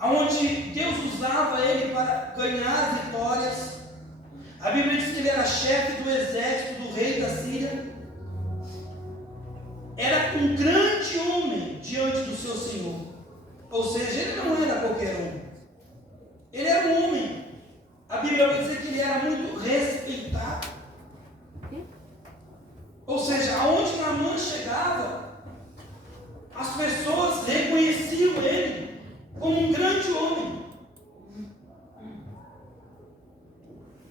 onde Deus usava ele para ganhar vitórias. A Bíblia diz que ele era chefe do exército do rei da Síria. Era um grande homem diante do seu Senhor. Ou seja, ele não era qualquer um. Ele era um homem. A Bíblia vai dizer que ele era muito respeitado. Ou seja, aonde Naamã chegava, as pessoas reconheciam ele como um grande homem.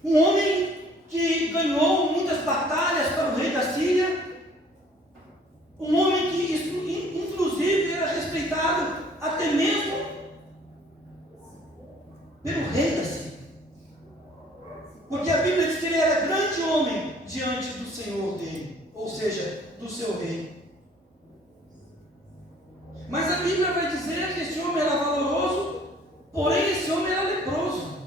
Um homem que ganhou muitas batalhas para o rei da Síria. Um homem que, inclusive, era respeitado até mesmo pelo rei da Síria. Porque a Bíblia diz que ele era grande homem diante do Senhor dele, ou seja, do seu rei. Mas a Bíblia vai dizer que esse homem era valoroso, porém esse homem era leproso.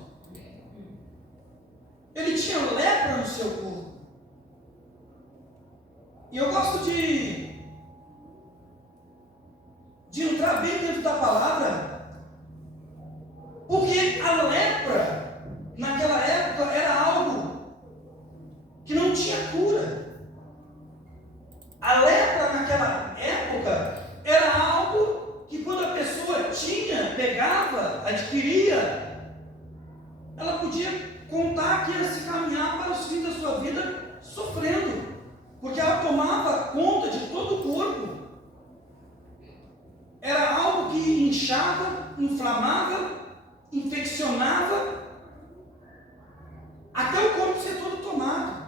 Ele tinha lepra no seu corpo. E eu gosto de entrar bem dentro da palavra, porque a lepra naquela época era algo que não tinha cura. A lepra naquela época era algo que, quando a pessoa pegava, adquiria, ela podia contar que ia se caminhar para os fins da sua vida sofrendo, porque ela tomava conta de todo o corpo. Era algo que inchava, inflamava, infeccionava, até o corpo ser todo tomado.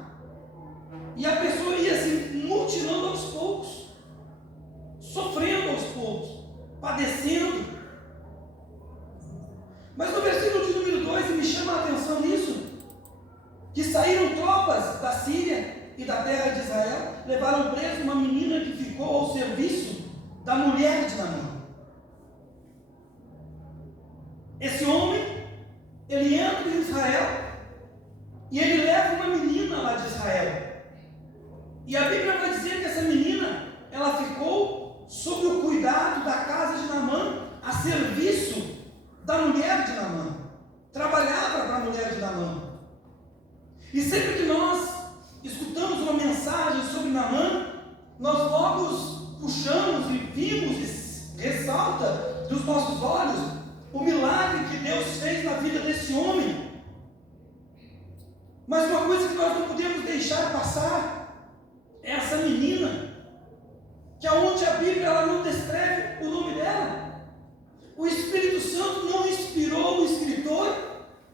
E a pessoa ia se mutilando aos poucos, sofrendo aos poucos, padecendo. Mas no versículo de número 2, me chama a atenção nisso, que saíram tropas da Síria e da terra de Israel, levaram preso uma menina que ficou ao serviço da mulher de Naamã. Esse homem, ele entra em Israel e ele leva uma menina lá de Israel. E a Bíblia vai dizer que essa menina, ela ficou sob o cuidado da casa de Naamã, a serviço da mulher de Naamã. Trabalhava para a mulher de Naamã. E sempre que nós escutamos uma mensagem sobre Naamã, nós logo puxamos e vimos e ressalta dos nossos olhos o milagre que Deus fez na vida desse homem. Mas uma coisa que nós não podemos deixar passar é essa menina, que aonde a Bíblia ela não descreve o nome dela. O Espírito Santo não inspirou o escritor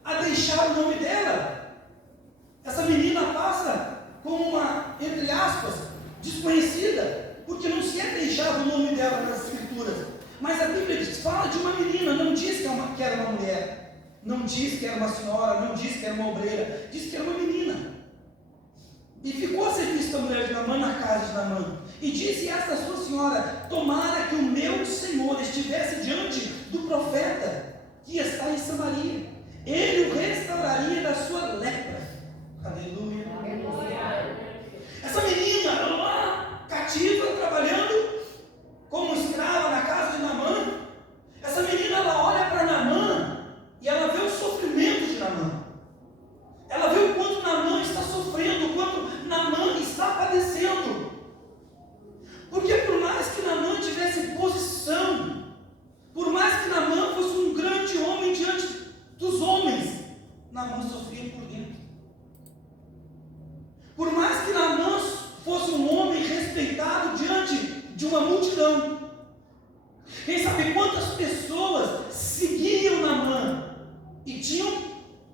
a deixar o nome dela. Essa menina passa como uma, entre aspas, desconhecida, porque não se é deixado o nome dela nas escrituras. Mas a Bíblia fala de uma menina, não diz que era uma mulher, não diz que era uma senhora, não diz que era uma obreira, diz que era uma menina. E ficou a serviço da mulher de Naamã na casa de Naamã. E disse esta sua senhora: tomara que o meu Senhor estivesse diante do profeta que está em Samaria, ele o restauraria da sua lepra. Aleluia. Essa menina lá, cativa, trabalhando como escrava na casa de Naamã. Essa menina, ela olha para Naamã e ela vê o sofrimento de Naamã. Ela vê o quanto Naamã está sofrendo, o quanto Naamã está padecendo. Porque por mais que Naamã tivesse posição, por mais que Naamã fosse um grande homem diante dos homens, Naamã sofria por dentro. Por mais que Naamã fosse um homem respeitado diante de uma multidão, quem sabe quantas pessoas seguiam Naamã e tinham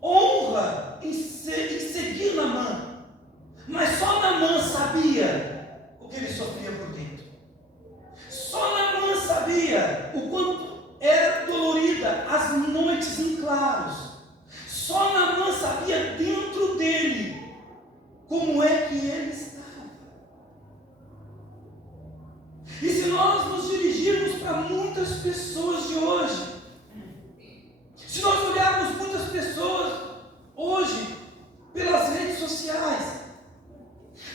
honra em seguir Naamã, mas só Naamã sabia o que ele sofria por dentro. Só Naamã sabia o quanto era dolorida as noites em claros. Só Naamã sabia dentro dele como é que ele estava. E se nós nos dirigirmos para muitas pessoas de hoje, se nós olharmos muitas pessoas hoje pelas redes sociais,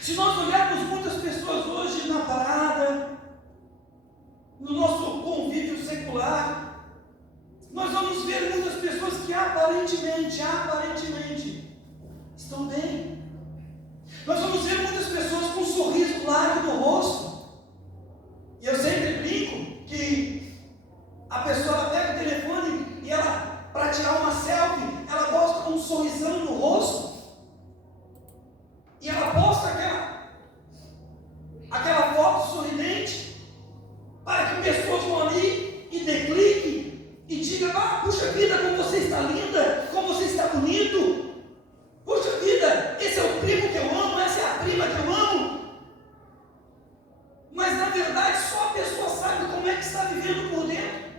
se nós olharmos muitas pessoas hoje na parada, no nosso convívio secular, nós nós vamos ver muitas pessoas que aparentemente estão bem. Nós vamos ver muitas pessoas com um sorriso largo no rosto. E eu sempre brinco que a pessoa ela pega o telefone e ela, para tirar uma selfie, ela posta um sorrisão no rosto. E ela posta aquela foto sorridente para que pessoas vão ali e dê clique e diga: ah, puxa vida, como você está linda, como você está bonito. Puxa vida, esse é o primo que eu amo, essa é a prima que eu amo. Mas na verdade só a pessoa sabe como é que está vivendo por dentro.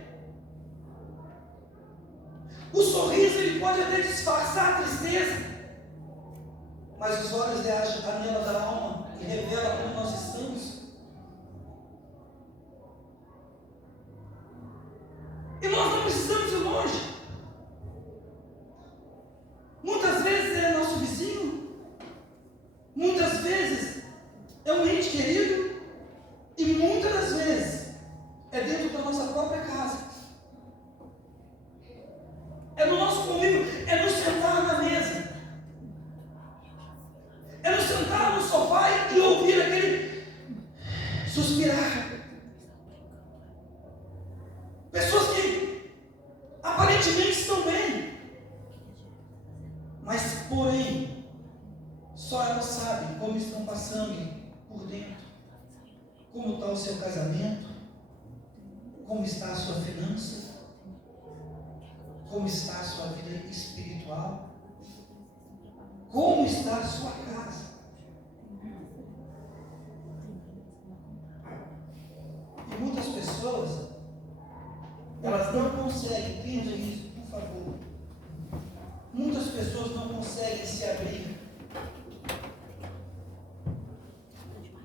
O sorriso ele pode até disfarçar a tristeza, mas os olhos é a janela da alma e revela como nós estamos. E nós não precisamos ir longe. Muitas vezes é nosso vizinho, muitas vezes é um ente querido, e muitas das vezes é dentro da nossa própria casa. É no nosso convívio, é no sentar na mesa, é no sentar no sofá e ouvir aquele suspirar. Pessoas que aparentemente estão bem, mas porém só elas sabem como estão passando por dentro. Como está o seu casamento? Como está a sua finança? Como está a sua vida espiritual? Como está a sua casa? E muitas pessoas, elas não conseguem, entendam isso, por favor. Muitas pessoas não conseguem se abrir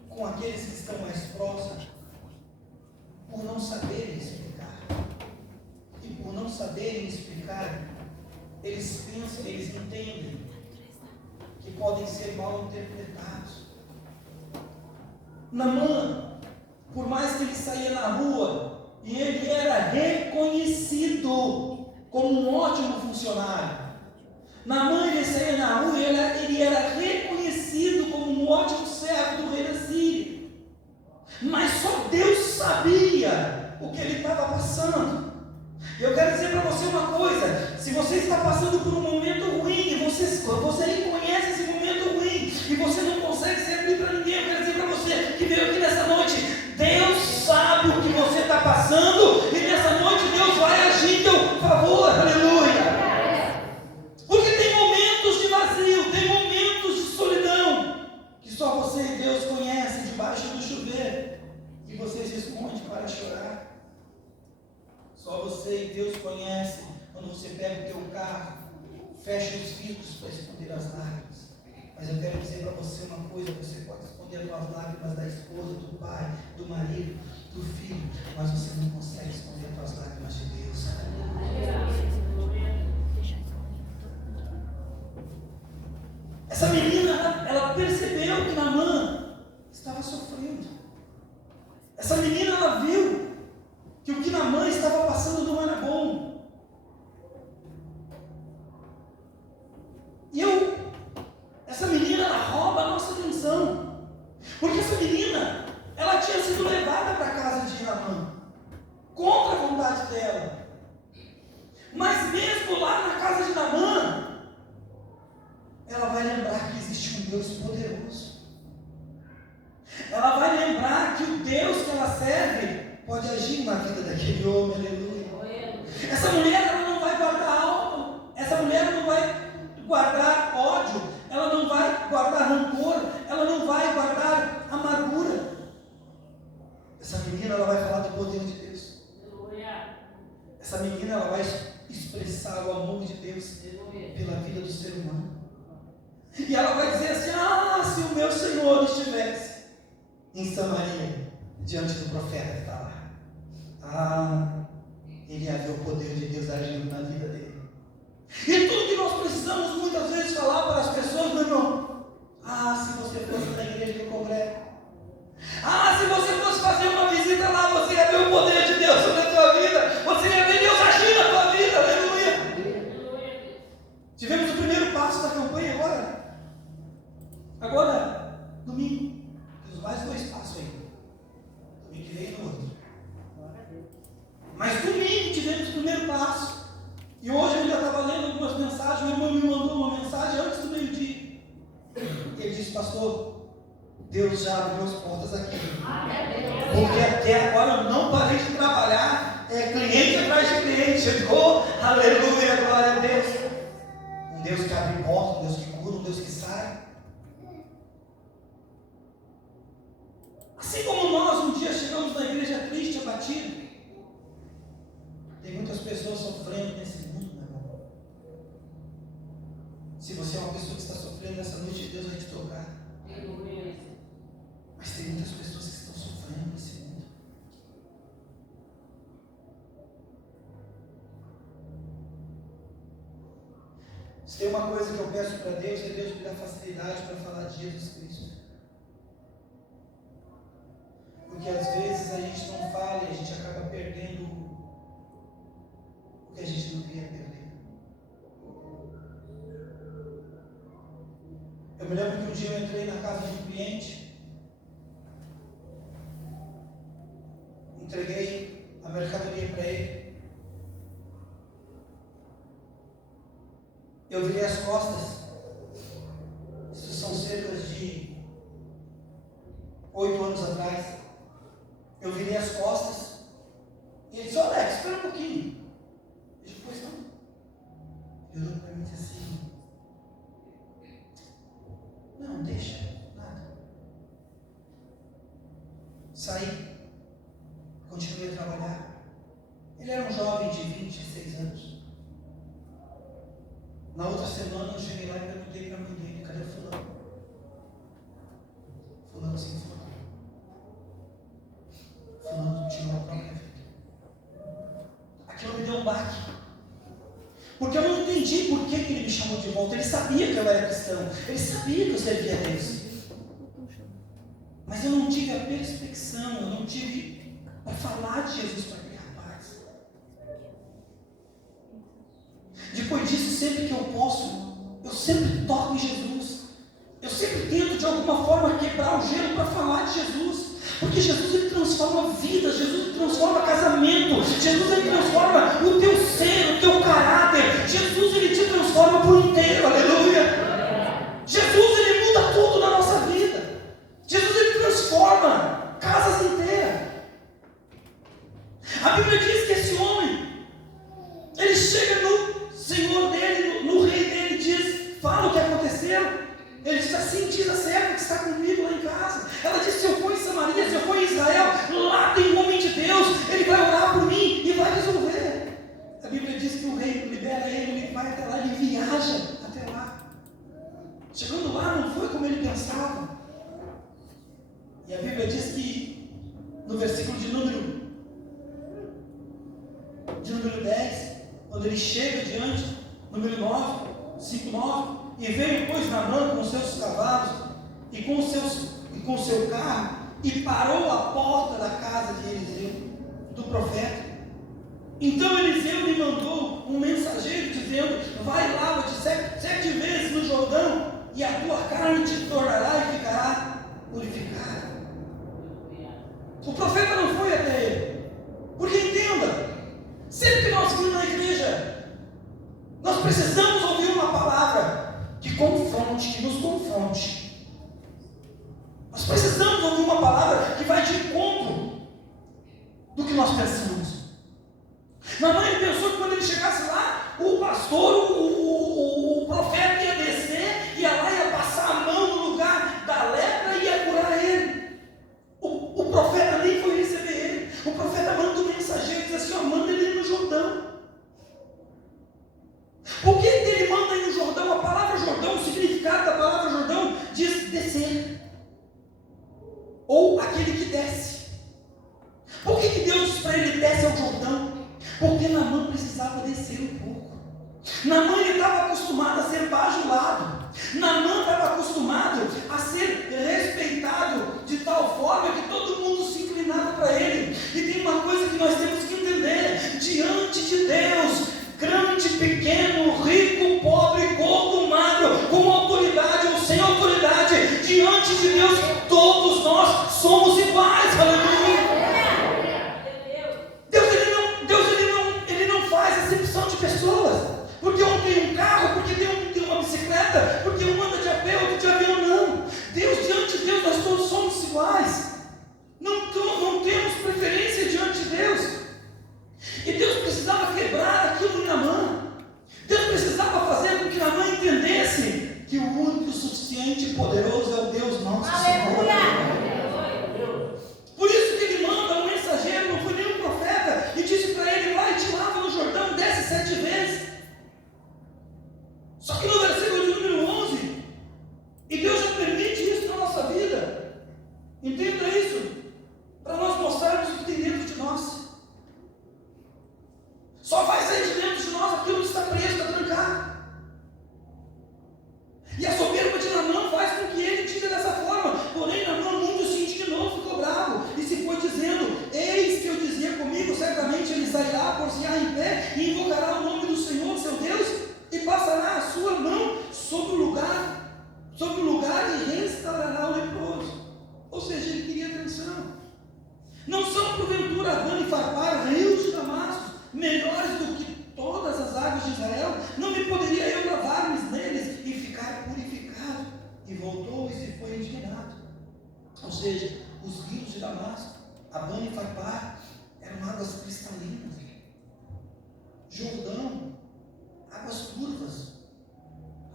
com aqueles que estão mais próximos, por não saberem explicar. E por não saberem explicar, eles pensam, eles entendem que podem ser mal interpretados. Naamã, por mais que ele saía na rua, e ele era reconhecido como um ótimo funcionário. Naamã, ele saía na rua e ele era reconhecido como um ótimo servo do rei da Síria. Mas só Deus sabia o que ele estava passando. Eu quero dizer para você uma coisa: se você está passando por um momento ruim, e você reconhece esse momento ruim, e você não consegue se abrir para ninguém, eu quero dizer para você que veio aqui nessa noite, Deus sabe o que você está passando, e nessa noite Deus vai agir em teu favor, aleluia. Porque tem momentos de vazio, tem momentos de solidão, que só você e Deus conhecem, debaixo do chuveiro, e você se esconde para chorar. Só você e Deus conhecem quando você pega o teu carro, fecha os vidros para esconder as lágrimas. Mas eu quero dizer para você uma coisa: você pode esconder as lágrimas da esposa, do pai, do marido, do filho, mas você não consegue esconder as lágrimas de Deus. Essa menina, ela percebeu que Naamã estava sofrendo. Essa menina, ela viu que o que Naamã estava passando não era bom. Essa menina, ela rouba a nossa atenção. Porque essa menina, ela tinha sido levada para a casa de Naamã, contra a vontade dela. Mas mesmo lá na casa de Naamã, ela vai lembrar que existe um Deus poderoso. Ela vai lembrar que o Deus que ela serve pode agir na vida daquele homem, aleluia. Essa mulher, ela não vai guardar algo, essa mulher não vai guardar ódio, ela não vai guardar rancor, ela não vai guardar amargura. Essa menina, ela vai falar do poder de Deus. Essa menina, ela vai expressar o amor de Deus pela vida do ser humano. E ela vai dizer assim: ah, se o meu Senhor estivesse em Samaria, diante do profeta que está lá, ele ia ver o poder de Deus agindo na vida dele. E tudo que nós precisamos muitas vezes falar para as pessoas, meu irmão: se você fosse na igreja que eu congrego, se você fosse fazer uma visita lá, você ia ver o poder de Deus sobre a tua vida, você ia ver Deus agir na tua vida, somente demos o primeiro passo. E hoje eu ainda estava lendo algumas mensagens, meu irmão me mandou uma mensagem antes do meio-dia. Ele disse: pastor, Deus já abriu as portas aqui. Porque até agora eu não parei de trabalhar, cliente atrás de cliente. Chegou, aleluia, glória a Deus. Um Deus que abre portas, um Deus que cura, um Deus que sai. Assim como nós um dia chegamos na igreja triste, abatido, tem muitas pessoas sofrendo nesse mundo, meu irmão. Se você é uma pessoa que está sofrendo nessa noite, Deus vai te tocar. Mas tem muitas pessoas que estão sofrendo nesse mundo. Se tem uma coisa que eu peço para Deus, é Deus me dar facilidade para falar de Jesus Cristo. Porque às vezes a gente não fala e a gente acaba perdendo o que a gente não queria perder. Eu me lembro que um dia eu entrei na casa de um cliente, entreguei a mercadoria para ele. Eu virei as costas. Isso são cerca de 8 anos atrás. Eu virei as costas e ele disse: Alex, espera um pouquinho. Eu disse: pois não. Ele olhou para mim e disse assim: não, deixa, nada. Saí, continuei a trabalhar. Ele era um jovem de 26 anos. Na outra semana eu cheguei lá e perguntei para a mãe dele: cadê o fulano? Fulano se informou. Fulano tirou a própria vida. Aquilo me deu um baque. Porque eu não entendi por que ele me chamou de volta. Ele sabia que eu era cristão. Ele sabia que eu servia a Deus. Mas eu não tive a perspecção, eu não tive para falar de Jesus para aquele rapaz. Depois disso, sempre que eu posso, eu sempre toco em Jesus. Eu sempre tento de alguma forma quebrar o gelo para falar de Jesus. Porque Jesus, ele transforma vidas, Jesus, ele transforma casamento, Jesus, ele transforma o teu ser, o teu caráter, Jesus, ele te transforma por inteiro, aleluia. Jesus, ele muda tudo na nossa vida. Jesus, ele transforma casas inteiras. A Bíblia diz que esse homem, ele chega no Senhor dele, no rei dele, e diz: fala o que aconteceu. Ele diz assim: diz a serva que está comigo lá em casa. Ela disse: se eu for em Samaria, se eu for em Israel, lá tem um homem de Deus, ele vai orar por mim e vai resolver. A Bíblia diz que o rei libera ele, ele vai até lá, ele viaja até lá. Chegando lá, não foi como ele pensava. E a Bíblia diz que no versículo de número 10, quando ele chega diante, número 9, 5:9, e veio, pois, Naamã com seus cavalos e com o seu carro, e parou à porta da casa de Eliseu, do profeta. Então Eliseu lhe mandou um mensageiro dizendo: vai e lava-te 7 vezes no Jordão, e a tua carne te tornará e ficará purificada. O profeta não foi até ele, porque entenda, sempre que nós vimos na igreja, nós precisamos ouvir uma palavra que confronte, que nos confronte. Nós precisamos ouvir uma palavra que vai de encontro do que nós pensamos. Naamã, ele pensou que quando ele chegasse lá, o pastor, o profeta ia descer, ia lá, ia passar a mão no lugar da lepra e ia curar ele. O profeta nem foi receber ele. O profeta manda um mensageiro e diz assim: ó, manda ele ir no Jordão. Por que ele manda ir no Jordão? A palavra Jordão, o significado da palavra Jordão diz descer, ou aquele que desce. Por que Deus diz para ele: desce ao Jordão? Porque Naamã precisava descer um pouco. Naamã estava acostumado a ser bajulado. Naamã estava acostumado a ser respeitado de tal forma que todo mundo se inclinava para ele. E tem uma coisa que nós temos que entender: diante de Deus, grande, pequeno, rico, pobre, gordo, magro, com autoridade ou sem autoridade, diante de Deus, todos nós somos iguais. Aleluia. Deus Só vai sair de dentro de nós aquilo que está preso, está trancado. E a soberba de Naamã faz com que ele diga dessa forma. Porém, Naamã muito se indignou, ficou bravo, e se foi dizendo: eis que eu dizia comigo, certamente ele sairá, por-se-á em pé, e invocará o nome do Senhor, seu Deus, e passará a sua mão sobre o lugar e restaurará o leproso. Ou seja, ele queria atenção. Não são porventura Abana e Farpar, rios de Damasco, melhores do que todas as águas de Israel? Não me poderia eu lavar-me neles e ficar purificado? E voltou e se foi indignado. Ou seja, os rios de Damasco, Abana e Farpar, eram águas cristalinas. Jordão, águas turvas,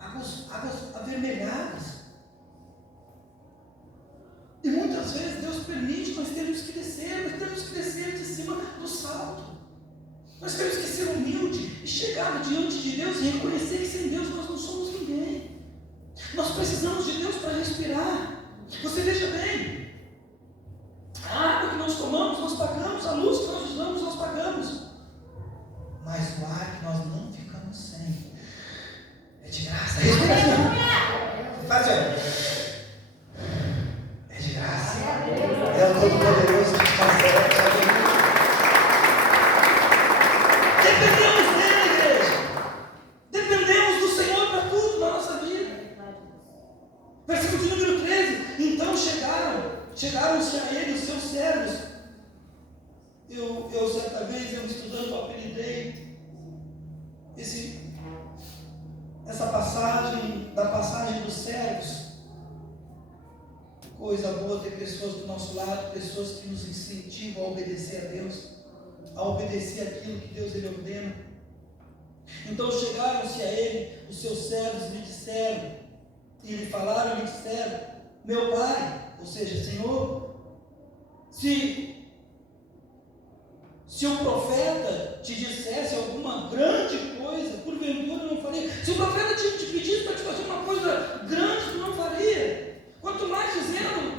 águas avermelhadas. E muitas vezes Deus permite, nós temos que descer de cima do salto. Nós temos que ser humilde e chegar diante de Deus e reconhecer que sem Deus nós não somos ninguém. Nós precisamos de Deus para respirar. Você veja bem, a água que nós tomamos, nós pagamos, a luz que nós usamos, nós pagamos. Mas o ar que nós não ficamos sem é de graça. Faz é de graça. É o Todo-Poderoso que está certo. Dependemos dele, igreja. Dependemos do Senhor para tudo na nossa vida. Versículo de número 13. Então chegaram-se a ele os seus servos. Eu certa vez, estudando, eu apelidei essa passagem, da passagem dos servos. Coisa boa ter pessoas do nosso lado, pessoas que nos incentivam a obedecer a Deus, a obedecer aquilo que Deus ele ordena. Então chegaram-se a ele os seus servos e lhe disseram, e lhe falaram e lhe disseram: meu pai, ou seja, Senhor, se o profeta te dissesse alguma grande coisa, porventura não faria. Se o profeta te pedisse para te fazer uma coisa grande, tu não faria. Quanto mais dizendo,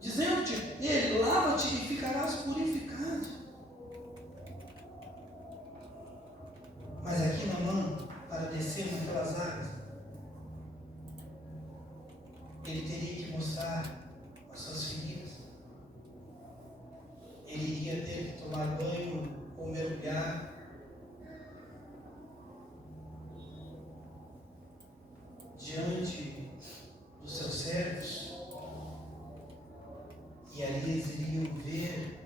dizendo-te, ele lava-te e ficarás purificado. Mas aqui Naamã, para descer naquelas águas, ele teria que mostrar as suas feridas. Ele iria ter que tomar banho ou mergulhar. Diante dos seus servos, e ali eles iriam ver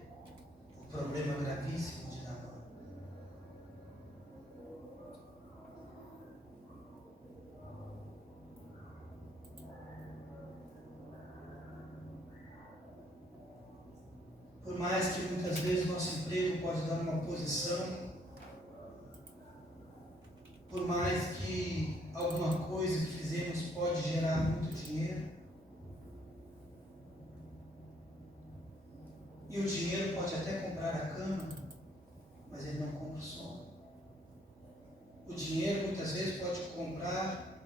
o problema gravíssimo de Naamã. Por mais que muitas vezes nosso emprego pode dar uma posição, por mais que alguma coisa que fizemos pode gerar muito dinheiro, e o dinheiro pode até comprar a cama, mas ele não compra o sono. O dinheiro muitas vezes pode comprar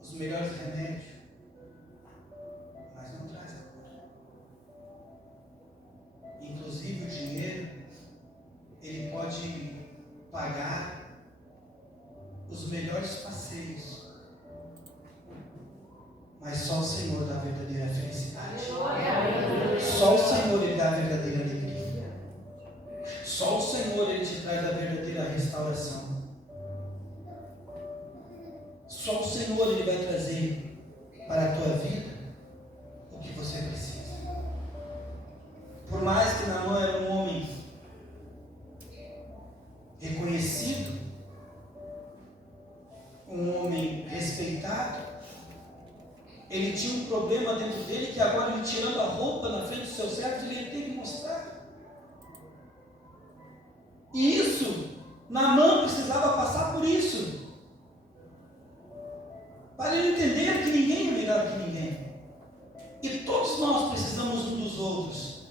os melhores remédios, mas não traz a cura. Inclusive o dinheiro, ele pode pagar os melhores passeios, mas só o Senhor dá a verdadeira felicidade. Só o Senhor ele dá a verdadeira alegria. Só o Senhor ele te traz a verdadeira restauração. Só o Senhor ele vai trazer para a tua vida o que você precisa. Por mais que Naamã era um homem reconhecido, um homem respeitado, ele tinha um problema dentro dele que agora ele tirando a roupa na frente dos seus servos, ele tem que mostrar. E isso, Naamã precisava passar por isso, para ele entender que ninguém é melhor que ninguém, e todos nós precisamos uns dos outros.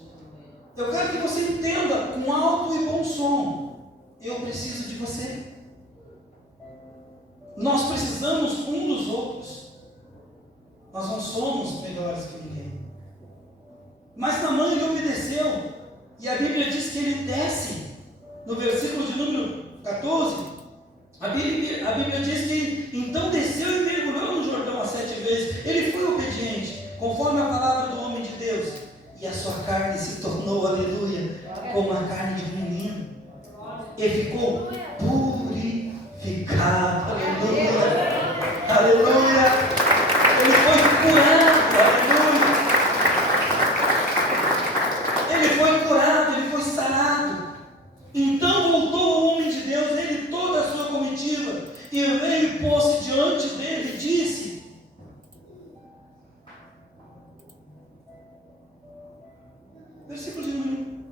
Eu quero que você entenda com alto e bom som: eu preciso de você. Nós precisamos um dos outros. Nós não somos melhores que ninguém. Mas Naamã aconteceu, e a Bíblia diz que ele desce, no versículo de número 14, a Bíblia diz que então desceu e mergulhou no Jordão as 7 vezes. Ele foi obediente, conforme a palavra do homem de Deus, e a sua carne se tornou, aleluia, como a carne de menino, e ficou purificado, aleluia, aleluia. Ele foi curado, aleluia. Ele foi curado, ele foi sarado. Então voltou o homem de Deus, ele e toda a sua comitiva, e veio e pôs-se diante dele e disse: versículo de número 1.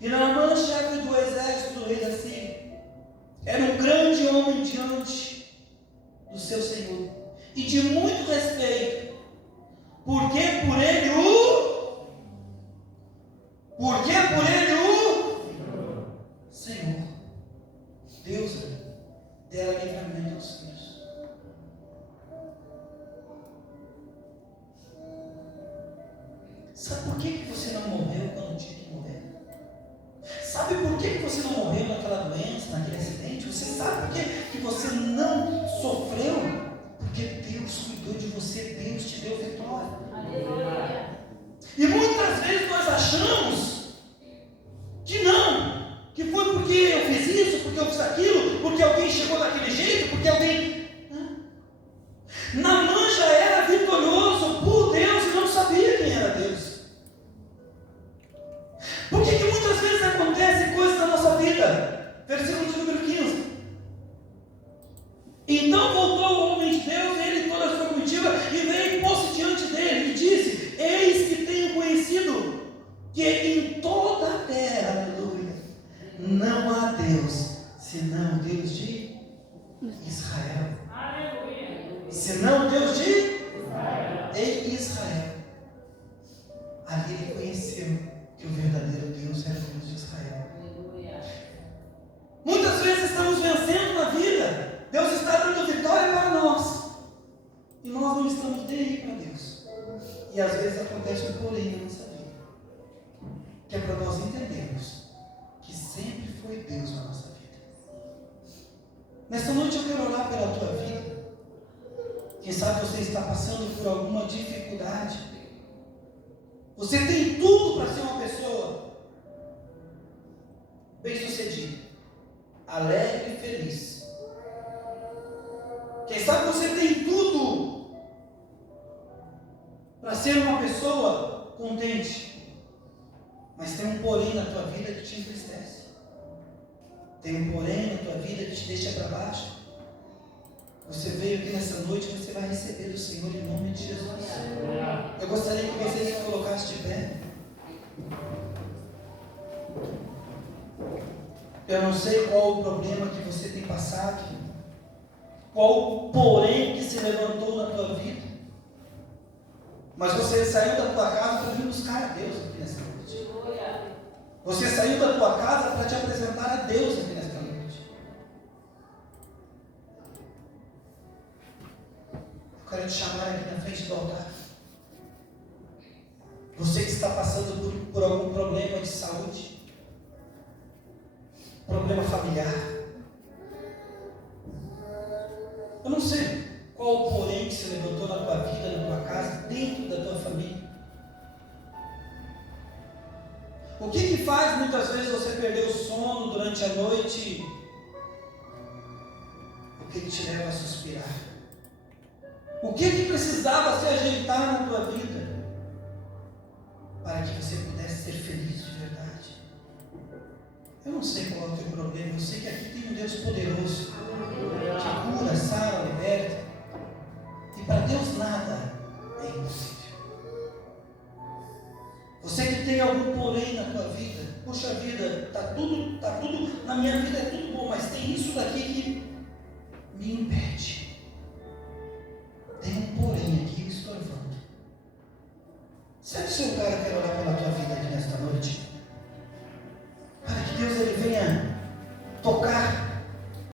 E Naamã, chefe do exército do rei da Síria, era um grande homem diante do seu senhor, e de muito respeito, porque por ele o Senhor, Deus dera livramento aos filhos. Sabe por que você não morreu quando tinha que morrer? Sabe por que você não morreu naquela doença, naquele acidente? Você sabe por que você não sofreu? Porque Deus cuidou de você, Deus te deu vitória. Aleluia. E muitas vezes nós achamos que não, que foi porque eu fiz isso, porque eu fiz aquilo, porque alguém chegou daquele jeito, porque alguém... Naamã já era vitorioso por Deus e não sabia quem era Deus. Por que muitas vezes acontecem coisas na nossa vida? Versículo de número 15. Então voltou o homem de Deus, ele e toda a sua comitiva, e veio e pôs-se diante dele, e disse: eis que tenho conhecido que em toda a terra, aleluia, não há Deus, senão o Deus de Israel. Aleluia. Senão o Deus de Israel. Em Israel. Ali ele conheceu que o verdadeiro Deus era o Deus de Israel. Aleluia. Muitas vezes estamos vencendo na vida, Deus está dando vitória para nós, e nós não estamos nem aí para Deus. E às vezes acontece um porém na nossa vida, que é para nós entendermos que sempre foi Deus na nossa vida. Nesta noite eu quero orar pela tua vida. Quem sabe você está passando por alguma dificuldade. Você tem tudo para ser uma pessoa bem-sucedida, alegre e feliz. Quem sabe você tem tudo para ser uma pessoa contente, mas tem um porém na tua vida que te entristece. Tem um porém na tua vida que te deixa para baixo. Você veio aqui nessa noite, você vai receber do Senhor em nome de Jesus. Eu gostaria que você se colocasse de pé. Eu não sei qual o problema que você tem passado, qual o porém que se levantou na tua vida, mas você saiu da tua casa para vir buscar a Deus aqui nessa noite. Você saiu da tua casa para te apresentar a Deus aqui nessa noite. Eu quero te chamar aqui na frente do altar. Você que está passando por algum problema de saúde, problema familiar, eu não sei qual o porém que se levantou na tua vida, na tua casa, dentro da tua família. O que faz muitas vezes você perder o sono durante a noite? O que te leva a suspirar? O que precisava se ajeitar na tua vida para que você pudesse ser feliz de verdade? Eu não sei qual é o teu problema, eu sei que aqui tem um Deus poderoso, que cura, sara, liberta, e para Deus nada é impossível. Você que tem algum porém na tua vida, puxa vida, está tudo na minha vida é tudo bom, mas tem isso daqui que